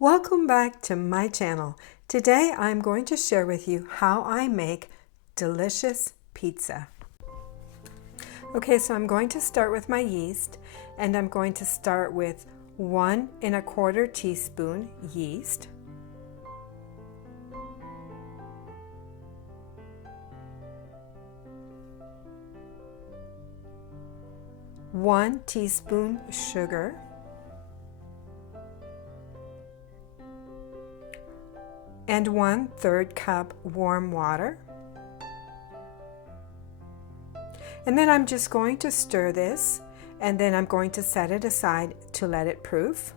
Welcome back to my channel. Today I'm going to share with you how I make delicious pizza. Okay, so I'm going to start with my yeast, and I'm going to start with 1 1/4 teaspoon yeast, 1 teaspoon sugar, 1/3 cup warm water. And then I'm just going to stir this, and then I'm going to set it aside to let it proof.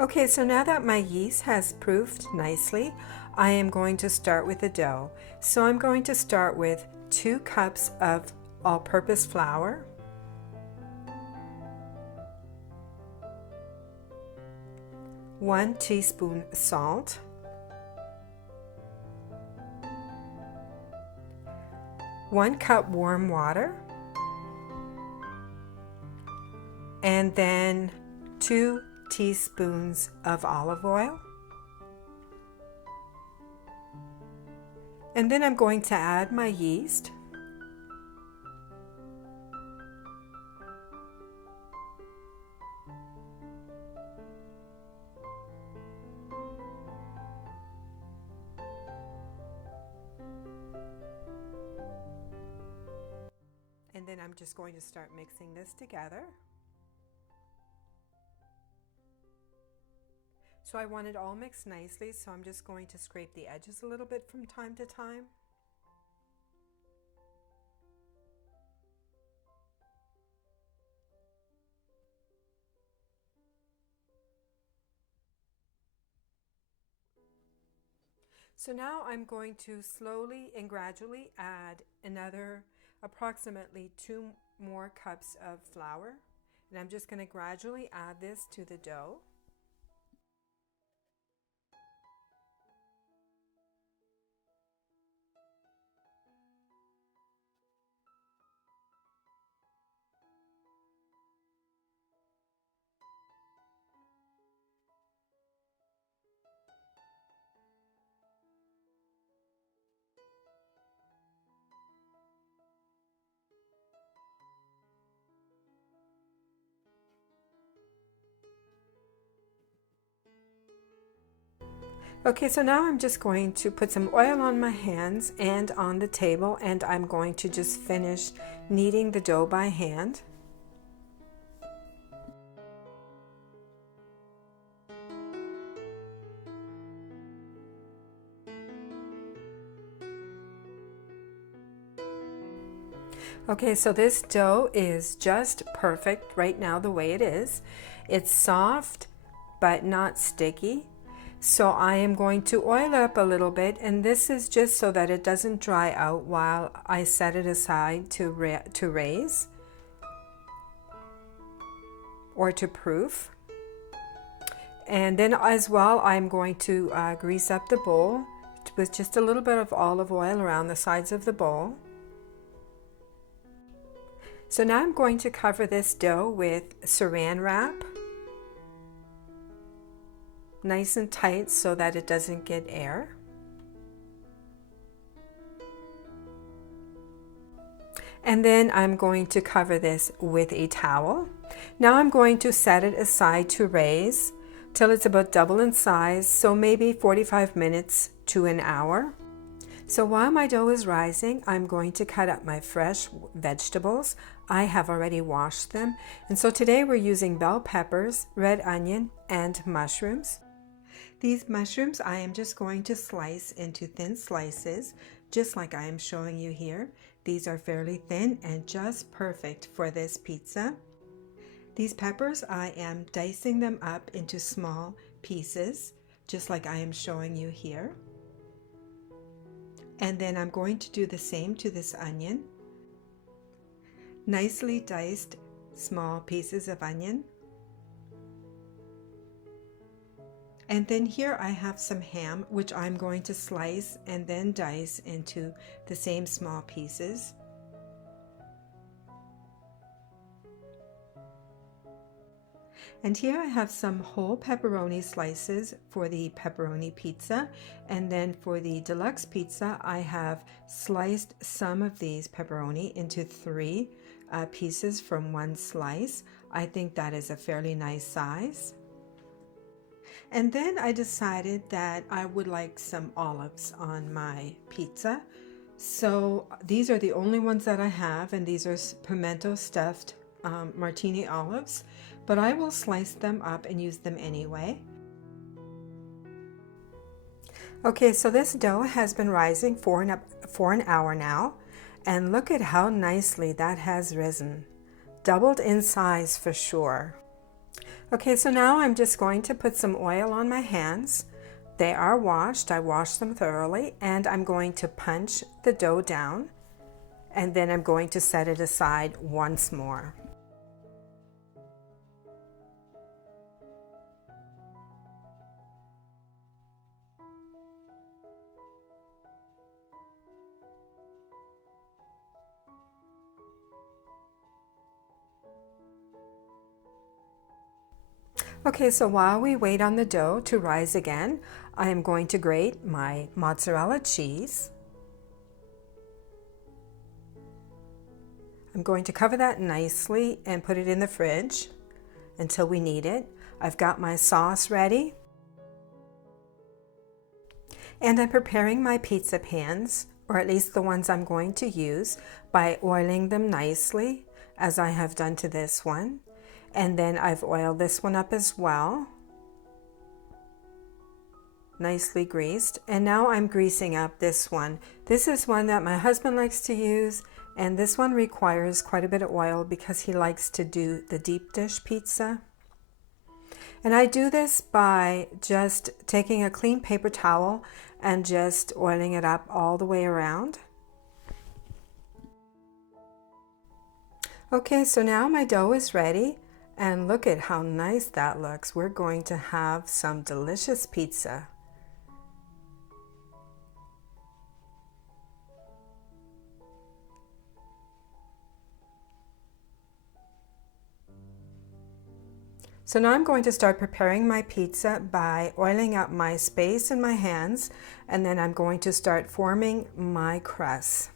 Okay, so now that my yeast has proofed nicely, I am going to start with the dough. So I'm going to start with 2 cups of all-purpose flour, 1 teaspoon salt, 1 cup warm water, and then 2 teaspoons of olive oil. And then I'm going to add my yeast. And then I'm just going to start mixing this together. So I want it all mixed nicely, so I'm just going to scrape the edges a little bit from time to time. So now I'm going to slowly and gradually add another approximately 2 more cups of flour. And I'm just going to gradually add this to the dough. Okay, so now I'm just going to put some oil on my hands and on the table, and I'm going to just finish kneading the dough by hand. Okay, so this dough is just perfect right now the way it is. It's soft but not sticky. So I am going to oil up a little bit, and this is just so that it doesn't dry out while I set it aside to raise or to proof. And then as well, I'm going to grease up the bowl with just a little bit of olive oil around the sides of the bowl. So now I'm going to cover this dough with saran wrap, nice and tight so that it doesn't get air. And then I'm going to cover this with a towel. Now I'm going to set it aside to raise till it's about double in size, so maybe 45 minutes to an hour. So while my dough is rising, I'm going to cut up my fresh vegetables. I have already washed them. And so today we're using bell peppers, red onion, and mushrooms. These mushrooms I am just going to slice into thin slices, just like I am showing you here. These are fairly thin and just perfect for this pizza. These peppers, I am dicing them up into small pieces, just like I am showing you here. And then I'm going to do the same to this onion. Nicely diced small pieces of onion. And then here I have some ham, which I'm going to slice and then dice into the same small pieces. And here I have some whole pepperoni slices for the pepperoni pizza. And then for the deluxe pizza, I have sliced some of these pepperoni into three pieces from one slice. I think that is a fairly nice size. And then I decided that I would like some olives on my pizza. So these are the only ones that I have, and these are pimento stuffed martini olives, but I will slice them up and use them anyway. Okay, so this dough has been rising for an hour now, and look at how nicely that has risen. Doubled in size for sure. Okay, so now I'm just going to put some oil on my hands. They are washed. I washed them thoroughly, and I'm going to punch the dough down, and then I'm going to set it aside once more. Okay, so while we wait on the dough to rise again, I am going to grate my mozzarella cheese. I'm going to cover that nicely and put it in the fridge until we need it. I've got my sauce ready. And I'm preparing my pizza pans, or at least the ones I'm going to use, by oiling them nicely, as I have done to this one. And then I've oiled this one up as well, nicely greased. And now I'm greasing up this one. This is one that my husband likes to use, and this one requires quite a bit of oil because he likes to do the deep dish pizza. And I do this by just taking a clean paper towel and just oiling it up all the way around. Okay, so now my dough is ready. And look at how nice that looks. We're going to have some delicious pizza. So now I'm going to start preparing my pizza by oiling up my space in my hands, and then I'm going to start forming my crust.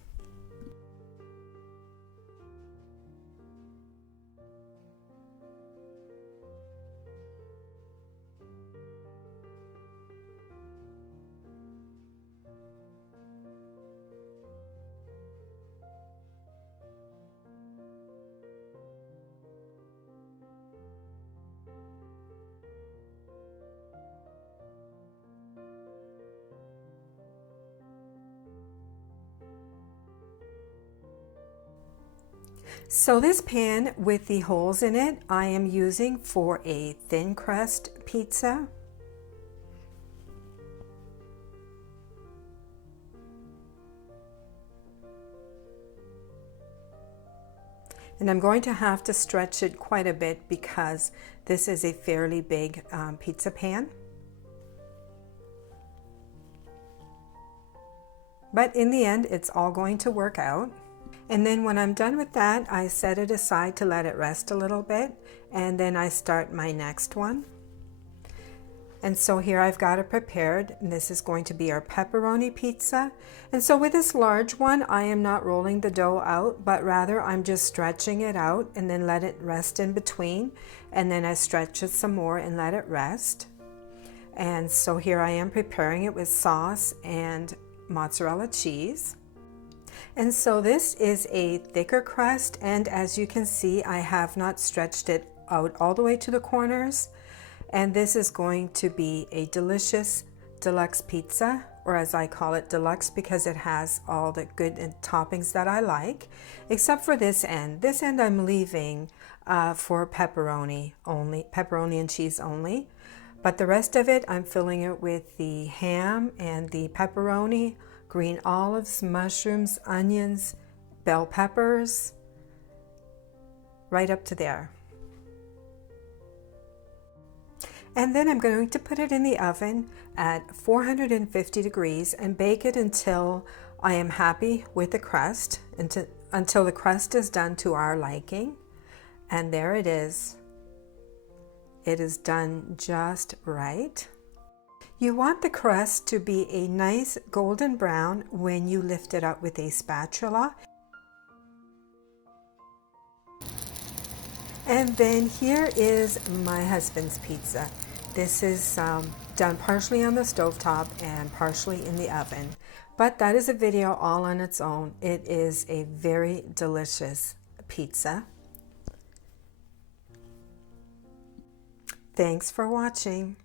So this pan with the holes in it, I am using for a thin crust pizza. And I'm going to have to stretch it quite a bit because this is a fairly big pizza pan. But in the end, it's all going to work out. And then when I'm done with that, I set it aside to let it rest a little bit, and then I start my next one. And so here I've got it prepared, and this is going to be our pepperoni pizza. And so with this large one, I am not rolling the dough out, but rather I'm just stretching it out and then let it rest in between. And then I stretch it some more and let it rest. And so here I am preparing it with sauce and mozzarella cheese. And so this is a thicker crust, and as you can see, I have not stretched it out all the way to the corners. And this is going to be a delicious deluxe pizza, or as I call it, deluxe, because it has all the good toppings that I like, except for this end. This end I'm leaving for pepperoni only, pepperoni and cheese only. But the rest of it, I'm filling it with the ham and the pepperoni, green olives, mushrooms, onions, bell peppers, right up to there. And then I'm going to put it in the oven at 450 degrees and bake it until I am happy with the crust, until the crust is done to our liking. And there it is. it is done just right. You want the crust to be a nice golden brown when you lift it up with a spatula. And then here is my husband's pizza. This is done partially on the stovetop and partially in the oven. But that is a video all on its own. It is a very delicious pizza. Thanks for watching.